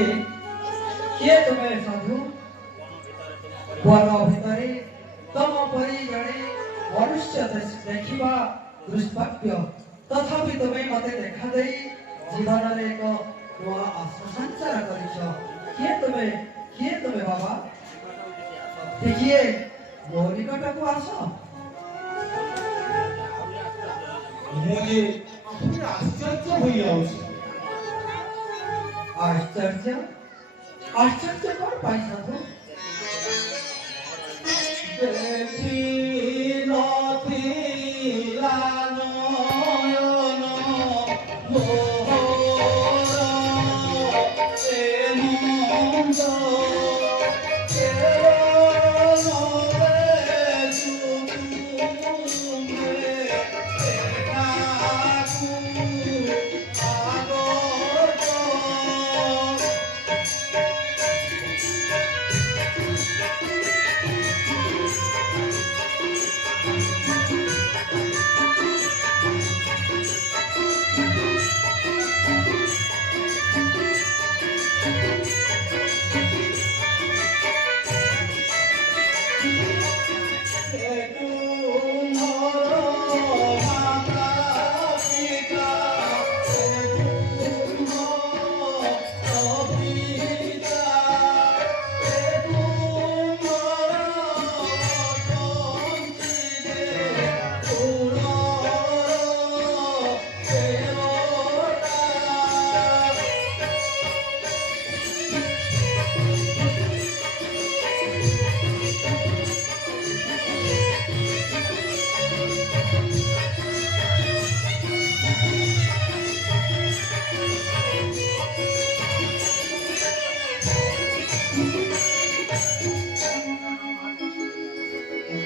କିଏ କିଏ ତୁମେ ସାଧୁ? ବନ ଭିତରେ ତମ ପରି ଜଣେ ମନୁଷ୍ୟ ଦେଖିବା ଦୁଷ୍ଭାଗ୍ୟ, ତଥାପି ତୁମେ ମତେ ଦେଖାଦେଇ ଜୀବନରେ ଏକ ନୂଆ ଆଶା ସଞ୍ଚାର କରିଛ। କିଏ ତୁମେ ବାବା? ଟିକିଏ ମୋ ନିକଟକୁ ଆସ। ମୁଁ ଆଶ୍ଚର୍ଯ୍ୟ ହୋଇଯାଉଛି। ଆଶ୍ଚର୍ଯ୍ୟ? ଆଶ୍ଚର୍ଯ୍ୟ କଣ ପାଇଁ ସାଧୁ? ଦେଖି ନଥିଲା ନୟନ ମୋହର ଏ ମୁଣ୍ଡ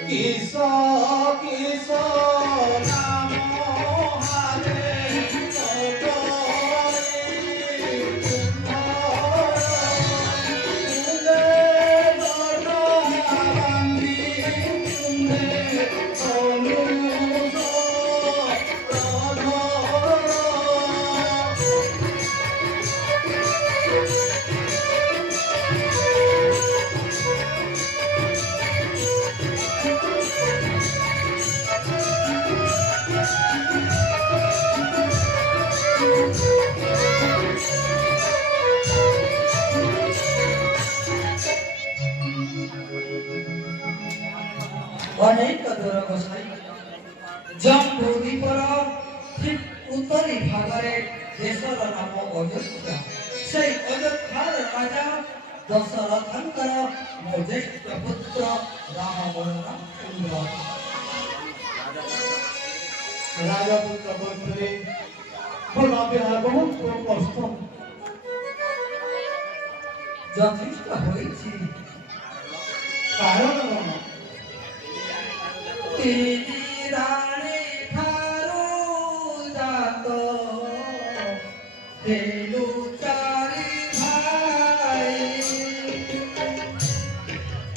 কিশো কিশো নাম হারে ଅନେକ ଦୂର ଗୋସାଇ ଜମ୍ବୁ ଦ୍ୱୀପର ଠିକ୍ ଉତ୍ତରୀ ଭାଗରେ ଦେଶର ନାମ ଅଯୋଧ୍ୟା। ସେଇ ଅଯୋଧ୍ୟାର ରାଜା ଦଶରଥଙ୍କର ମୋ ଜ୍ୟେଷ୍ଠ ପୁତ୍ର ରାମଚନ୍ଦ୍ର। ରାଜପୁତ୍ର ବୈଠରେ ଭଲ ବିହାର ବହୁତ କଷ୍ଟ ଯଥେଷ୍ଟ ହୋଇଛି। କାରଣ କଣ? ରାଣୀ ଠାରୁ ଜାତ ହେଲୁ ଚାରି ଭାଇ,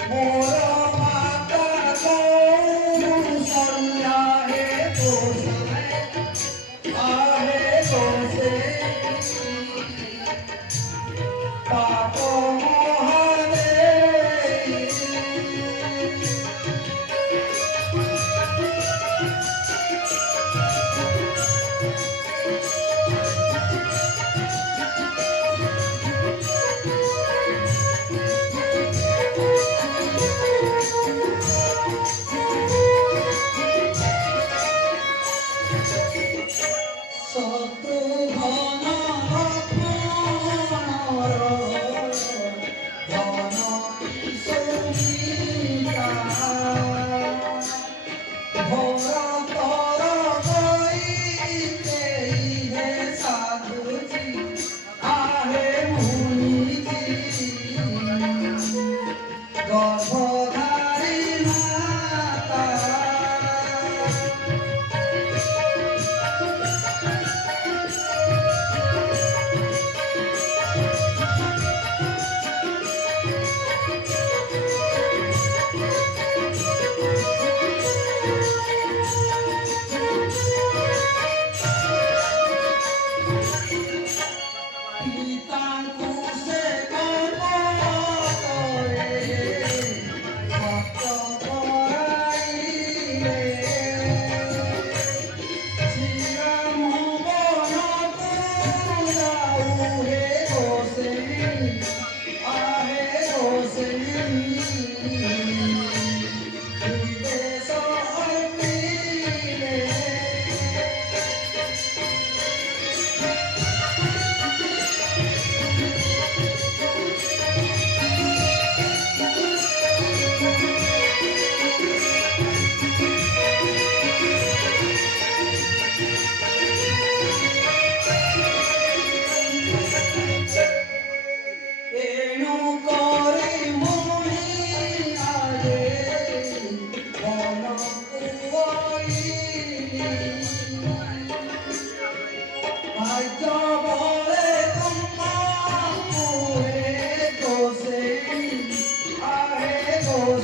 ମୋର ମାତା କୌଶଲ୍ୟା ହେ କୋଶଳେ ଆହେ କୋଶେ ପାପ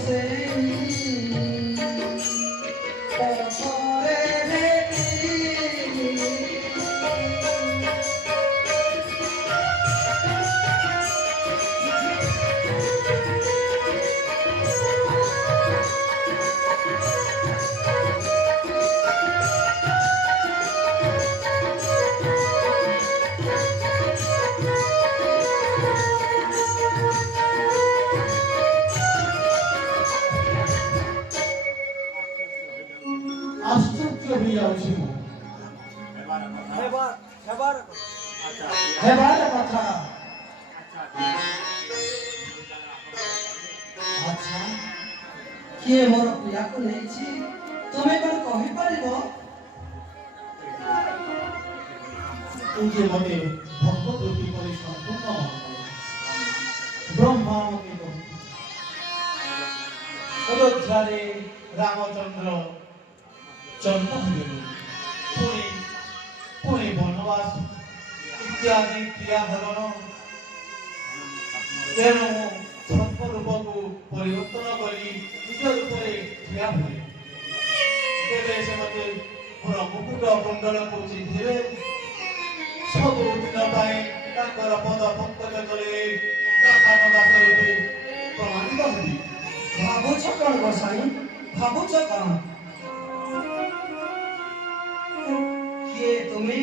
সেই পথরে ভেটি আশ্চর্য হইয়াছি মু হেবার কথা আচ্ছা କିଏ ମୋର ପିଲାକୁ ନେଇଛି ତୁମେ କ'ଣ କହିପାରିବ? ତୁ ଯେ ମତେ ଭକ୍ତ ବୃତ୍ତି କରି ସମ୍ପୂର୍ଣ୍ଣ ମନ ବ୍ରହ୍ମା ମତେ କହି ଅଯୋଧ୍ୟାରେ ରାମଚନ୍ଦ୍ର ଜନ୍ମ ହେଲେ ପୁଣି ପୁଣି ବନବାସ ଇତ୍ୟାଦି କ୍ରିୟାଧରଣ ତେଣୁ ସର୍ପ ରୂପକୁ ପରିବର୍ତ୍ତନ କରି ନିଜ ରୂପରେ ଠିଆ ହୁଏ ତେବେ ସେ ମତେ ମୋର ମୁକୁଟ କୁଣ୍ଡଳକୁ ଚିନ୍ଧିବେ ସବୁଦିନ ପାଇଁ ତାଙ୍କର ପଦ ପଙ୍କଜ ତଳେ ଦାସ ରୂପେ ପ୍ରମାଣିତ ହେବି ଭାବୁଛ କ'ଣ ଗୋସାଇଁ ଭାବୁଛ କ'ଣ? କିଏ ତୁମେ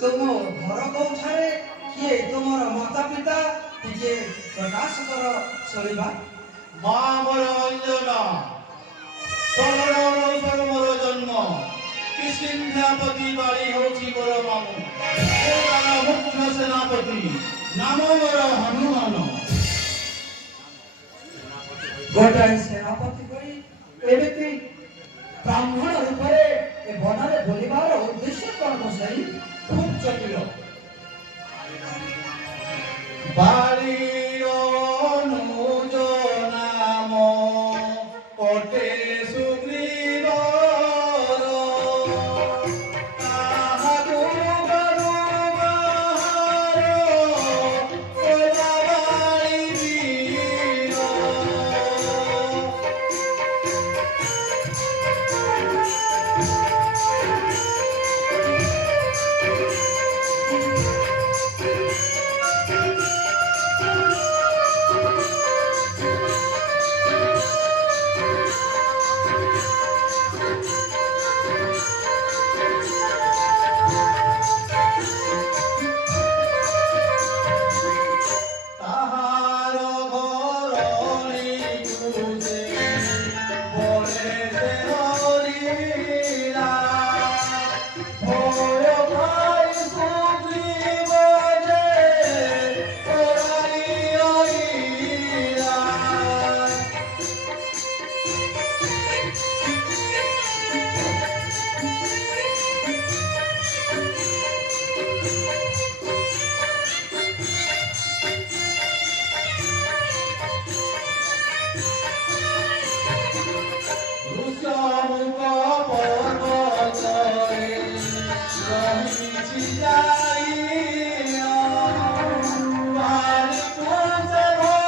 ତୁମ ଘର କୋଉଠାରେ କିଏ ତୁମର ମାତା ପିତା ଟିକେ ପ୍ରକାଶ କର ଶୁଣିବା। ମା ମୋର ଅଞ୍ଜନା ତୋର ମୋର ଜନ୍ମ କିସିନ୍ଧ୍ୟାପତି ବାଳି ହେଉଛି ମୋର ମାମୁଁ ମୁଖ୍ୟ ସେନାପତି ନାମ ମୋର ହନୁମାନ ଗୋଟାଏ ସେନାପତି ହୋଇ ଏମିତି ବ୍ରାହ୍ମଣ ରୂପରେ ଏ ବନରେ ବୁଲିବାର ଉଦ୍ଦେଶ୍ୟ କ'ଣ ଗୋସାଇଁ? ଖୁବ୍ ଜଟିଳ ବାଳିର ଅନୁଜ ନାମ କୋଟେ ସୁଗ୍ରୀବର ତାହାକୁ ବରୁ ବାହାର କଲା ବାଳି ବୀର তাহার ঘরণী খুঁজে বলে সে হরিরা ভয় ভাই সুগ্রীব যে হরিরা ଋଷମୁଖ ପର୍ବତରେ ରହିଛି ଯାଇ ବାଳିକୁ ସେ ଭୟ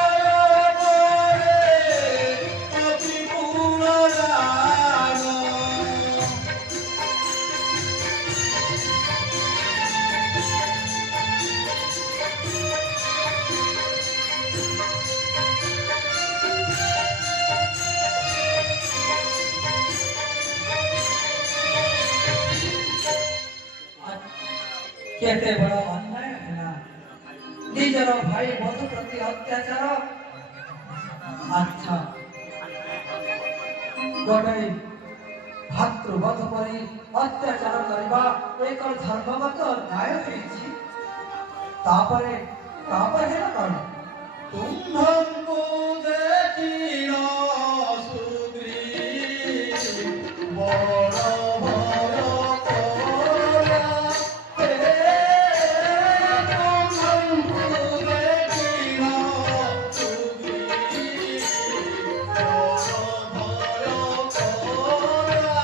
କରେ ଅତି ପୂର୍ଣ୍ଣ ରାଗ କେତେ ବଡ଼ ଅନ୍ୟାୟ ହେଲା ନିଜର ଭାଇ ବଧୁ ପ୍ରତି ଅତ୍ୟାଚାର। ଆଚ୍ଛା ଗୋଟାଏ ଭାତୃବଧ କରି ଅତ୍ୟାଚାର କରିବା ଏକ ଧର୍ମଗତ ନ୍ୟାୟ ହେଇଛି। ତାପରେ ହେଲା କ'ଣ? ତୁମ୍ଭଙ୍କୁ ଦେଖିଲ ସୁଗ୍ରୀବ ବଡ଼ ଭୟ କଲା ତୁମ୍ଭଙ୍କୁ ଦେଖିଲ ସୁଗ୍ରୀବ ବଡ଼ ଭୟ କଲା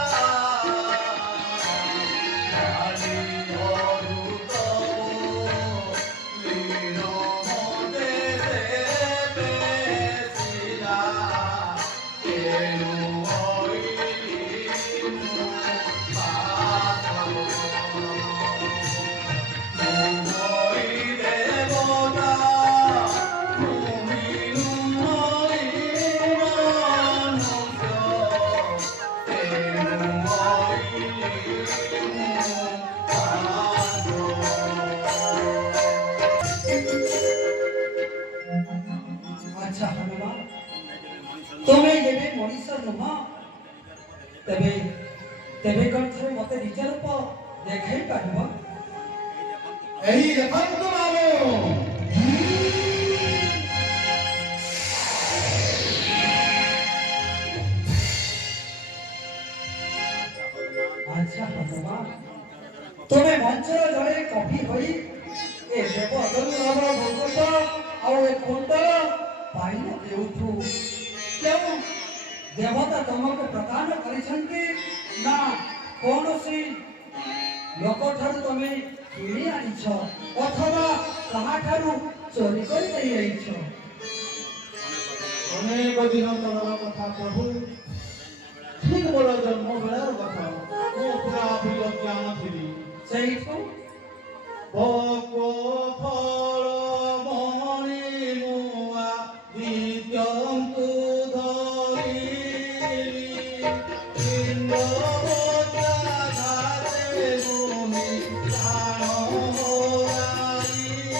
ବାଳି ଅରୁତବ ଲୀନ ମତେ ସେ ବେଶିଲା তুমি যেবে মଣିষ নুহ তেবে তেবে কোন থরে মতে নিজ রূপ দেখাই পারিব ଏହି ଦେଖନ୍ତୁ ମାମୁଁ আচ্ছা ভগবান তুমি মঞ্চর জড়ে কপি হই এ দেব অদনুরবর ভৌগত ଆଉ ଏ କୁଣ୍ଡଳ ପାଇଲ କେଉଠୁ କେଉଁ ଦେବତା ତମକୁ ପ୍ରଦାନ କରିଛନ୍ତି ନା କୌଣସି ଲୋକଠାରୁ ତମେ କିଣି ଆଣିଛ ଅଥବା କାହାଠାରୁ ଚୋରି କରି ନେଇଯାଇଛ ଅନେକ ଦିନ ତଳର କଥା ପ୍ରଭୁ ଠିକ ମୋର ଜନ୍ମ ବେଳାର କଥା ମୁଁ ପୁରା ଅଭିଜ୍ଞ ଥିଲି ସେଇଠୁ ପକ୍ୱ ଫଳ ମଣି ନୂଆ ଦିବ୍ୟଙ୍କୁ ଧରିଲି ଇନ୍ଦ୍ରବତା ଘାତେ ଭୂମି ପ୍ରାଣ ହରାଇଲି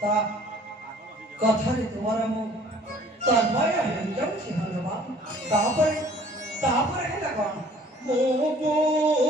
ତା କଥାରେ ତୁମର ମୁଁ ତନ୍ମୟ ହେଇଯାଉଛି ଭଗବାନ ତାପରେ ହେଲା କଣ ମୁକୁଟକୁ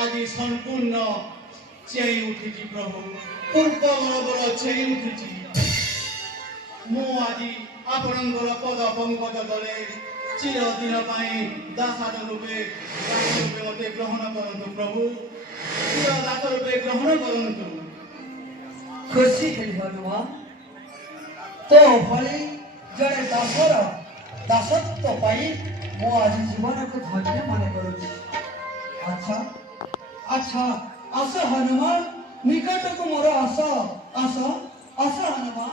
ଆଜି ସମ୍ପୂର୍ଣ୍ଣ ଚେଇଁ ଉଠିଛି ପ୍ରଭୁ ପୂର୍ବ ବରାବର ଚେଇଁ ଉଠିଛି ମୁଁ ଆଜି ଆପଣଙ୍କର ପଦ ପଙ୍କଜ ତଳେ ଚିରଦିନ ପାଇଁ ଦାସ ରୂପେ ମୋତେ ଗ୍ରହଣ କରନ୍ତୁ ପ୍ରଭୁ ଚିର ଦାସ ରୂପେ ଗ୍ରହଣ କରନ୍ତୁ ଖୁସି ହେଲି ଭଗବାନ ତୋ ଭଳି ଜଣେ ଦାସର ଦାସତ୍ୱ ପାଇଁ ମୁଁ ଆଜି ଜୀବନକୁ ଧନ୍ୟ ମନେ କରୁଛି। ଆଚ୍ଛା ଆଚ୍ଛା ଆସ ହନୁମାନ, ନିକଟକୁ ମୋର ଆସ, ଆସ ଆସ ହନୁମାନ।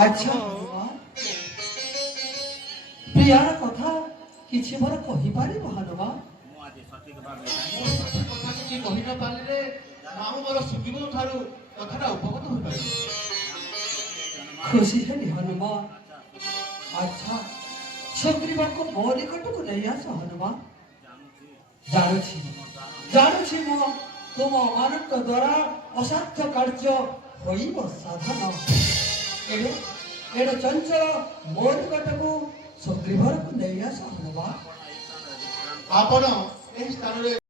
ଆଚ୍ଛା ହନୁମାନ, ପ୍ରିୟାର କଥା କିଛି ମୋର କହିପାରିବ ହନୁମାନ? କଥା କିଛି କହି ନ ପାରିଲେ ମାମୁଁ ମୋର ସୁଗ୍ରୀବ ଠାରୁ କଥାଟା ଉପଗତ ହୋଇପାରିବ। ଖୁସି ହେଲି ହନୁମାନ। ଆଚ୍ଛା ସୁଗ୍ରୀବଙ୍କୁ ମୋ ନିକଟକୁ ନେଇ ଆସ ହନୁମାନ। ଜାଣୁଛି ଜାଣୁଛି ମୁଁ ତୁମ ମାନଙ୍କ ଦ୍ୱାରା ଅସାଧ୍ୟ କାର୍ଯ୍ୟ ହୋଇବ ସାଧନ। ଏଡ଼େ ଚଞ୍ଚଳ ମୋ ନିକଟକୁ ସୁଗ୍ରୀବଙ୍କୁ ନେଇ ଆସ ହନୁମାନ। ଆପଣ ଏହି ସ୍ଥାନରେ